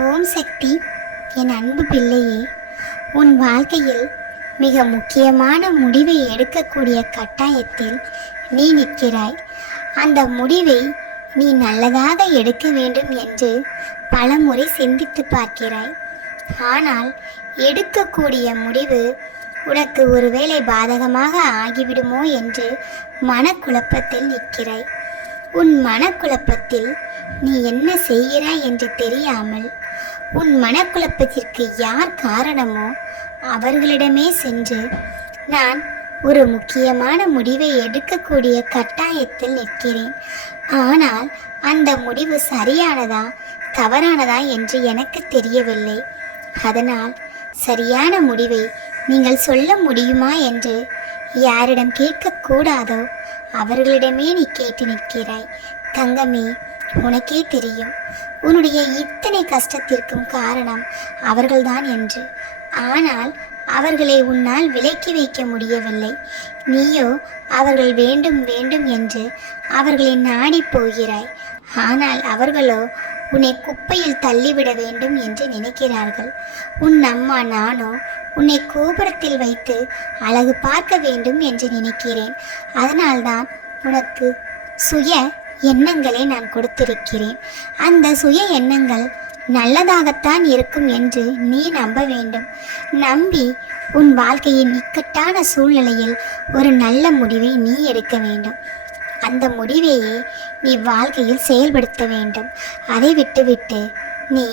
ஓம் சக்தி. என் அன்பு பிள்ளையே, உன் வாழ்க்கையில் மிக முக்கியமான முடிவை எடுக்கக்கூடிய கட்டாயத்தில் நீ நிற்கிறாய். அந்த முடிவை நீ நல்லதாக எடுக்க வேண்டும் என்று பலமுறை சிந்தித்து பார்க்கிறாய். ஆனால் எடுக்கக்கூடிய முடிவு உனக்கு ஒருவேளை பாதகமாக ஆகிவிடுமோ என்று மனக்குழப்பத்தில் நிற்கிறாய். உன் மனக்குழப்பத்தில் நீ என்ன செய்கிறாய் என்று தெரியாமல் உன் மனக்குழப்பத்திற்கு யார் காரணமோ அவர்களிடமே சென்று நான் ஒரு முக்கியமான முடிவை எடுக்கக்கூடிய கட்டாயத்தில் நிற்கிறேன், ஆனால் அந்த முடிவு சரியானதா தவறானதா என்று எனக்கு தெரியவில்லை, அதனால் சரியான முடிவை நீங்கள் சொல்ல முடியுமா என்று யாரிடம் கேட்கக்கூடாதோ அவர்களிடமே நீ கேட்டு நிற்கிறாய். தங்கமே, உனக்கே தெரியும் உன்னுடைய இத்தனை கஷ்டத்திற்கும் காரணம் அவர்கள்தான் என்று. ஆனால் அவர்களை உன்னால் விலக்கி வைக்க முடியவில்லை. நீயோ அவர்கள் வேண்டும் வேண்டும் என்று அவர்களை நாடி போகிறாய். ஆனால் அவர்களோ உன்னை குப்பையில் தள்ளிவிட வேண்டும் என்று நினைக்கிறார்கள். உன் அம்மா நானோ உன்னை கோபுரத்தில் வைத்து அழகு பார்க்க வேண்டும் என்று நினைக்கிறேன். அதனால்தான் உனக்கு சுய எண்ணங்களை நான் கொடுத்திருக்கிறேன். அந்த சுய எண்ணங்கள் நல்லதாகத்தான் இருக்கும் என்று நீ நம்ப வேண்டும். நம்பி உன் வாழ்க்கையின் இக்கட்டான சூழ்நிலையில் ஒரு நல்ல முடிவை நீ எடுக்க வேண்டும். அந்த முடிவையே நீ வாழ்க்கையில் செயல்படுத்த வேண்டும். அதை விட்டுவிட்டு நீ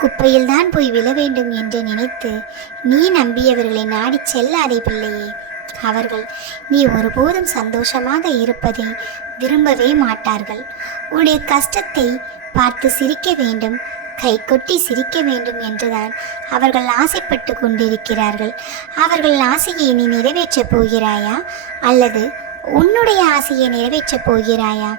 குப்பையில் தான் போய் விழ வேண்டும் என்று நினைத்து நீ நம்பியவர்களை நாடி செல்லாதே பிள்ளையே. அவர்கள் நீ ஒருபோதும் சந்தோஷமாக இருப்பதை விரும்பவே மாட்டார்கள். உன்னுடைய கஷ்டத்தை பார்த்து சிரிக்க வேண்டும், கை கொட்டி சிரிக்க வேண்டும் என்றுதான் அவர்கள் ஆசைப்பட்டு கொண்டிருக்கிறார்கள். அவர்கள் ஆசையை நீ நிறைவேற்றப் போகிறாயா அல்லது உன்னுடைய ஆசையை நிறைவேற்றப் போகிறாயா?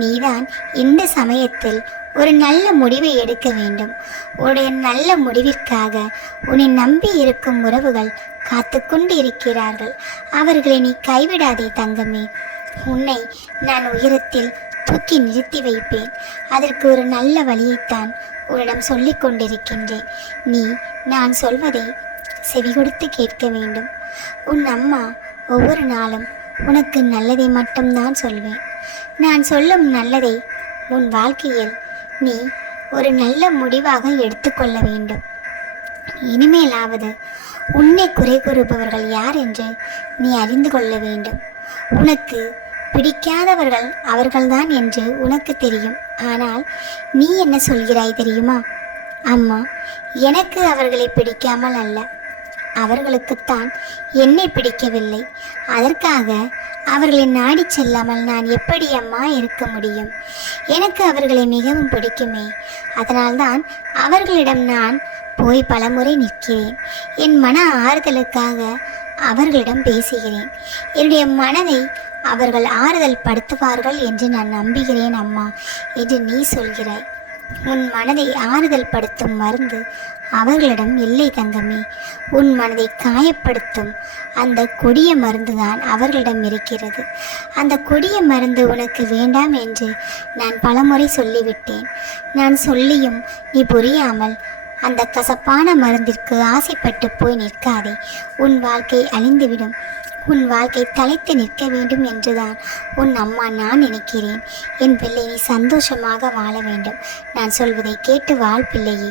நீதான் இந்த சமயத்தில் ஒரு நல்ல முடிவை எடுக்க வேண்டும். உன்னுடைய நல்ல முடிவிற்காக உன்னை நம்பி இருக்கும் உறவுகள் காத்து கொண்டு இருக்கிறார்கள். அவர்களை நீ கைவிடாதே தங்கமே. உன்னை நான் உயரத்தில் தூக்கி நிறுத்தி வைப்பேன். அதற்கு ஒரு நல்ல வழியைத்தான் உன்னிடம் சொல்லிக் கொண்டிருக்கின்றேன். நீ நான் சொல்வதை செவி கொடுத்து கேட்க வேண்டும். உன் அம்மா ஒவ்வொரு நாளும் உனக்கு நல்லதை மட்டும்தான் சொல்வேன். நான் சொல்லும் நல்லதை உன் வாழ்க்கையில் நீ ஒரு நல்ல முடிவாக எடுத்துக்கொள்ள வேண்டும். இனிமேலாவது உன்னை குறை கூறுபவர்கள் யார் என்று நீ அறிந்து கொள்ள வேண்டும். உனக்கு பிடிக்காதவர்கள் அவர்கள்தான் என்று உனக்கு தெரியும். ஆனால் நீ என்ன சொல்கிறாய் தெரியுமா? அம்மா, எனக்கு அவர்களை பிடிக்காமல் அல்ல, அவர்களுக்குத்தான் என்னை பிடிக்கவில்லை. அதற்காக அவர்களை நாடி செல்லாமல் நான் எப்படி அம்மா இருக்க முடியும்? எனக்கு அவர்களை மிகவும் பிடிக்குமே. அதனால்தான் அவர்களிடம் நான் போய் பலமுறை நிற்கிறேன். என் மன ஆறுதலுக்காக அவர்களிடம் பேசுகிறேன். என்னுடைய மனதை அவர்கள் ஆறுதல் படுத்துவார்கள் என்று நான் நம்புகிறேன் அம்மா என்று நீ சொல்கிறாய். உன் மனதை ஆறுதல் படுத்தும் மருந்து அவர்களிடம் இல்லை தங்கமே. உன் மனதை காயப்படுத்தும் அந்த கொடிய மருந்துதான் அவர்களிடம் இருக்கிறது. அந்த கொடிய மருந்து உனக்கு வேண்டாம் என்று நான் பலமுறை சொல்லிவிட்டேன். நான் சொல்லியும் நீ புரியாமல் அந்த கசப்பான மருந்திற்கு ஆசைப்பட்டு போய் நிற்காதே. உன் வாழ்க்கை அழிந்துவிடும். உன் வாழ்க்கை தலைத்து நிற்க வேண்டும் என்றுதான் உன் அம்மா நான் நினைக்கிறேன். என் பிள்ளை, நீ சந்தோஷமாக வாழ வேண்டும். நான் சொல்வதை கேட்டு வாழ் பிள்ளையே.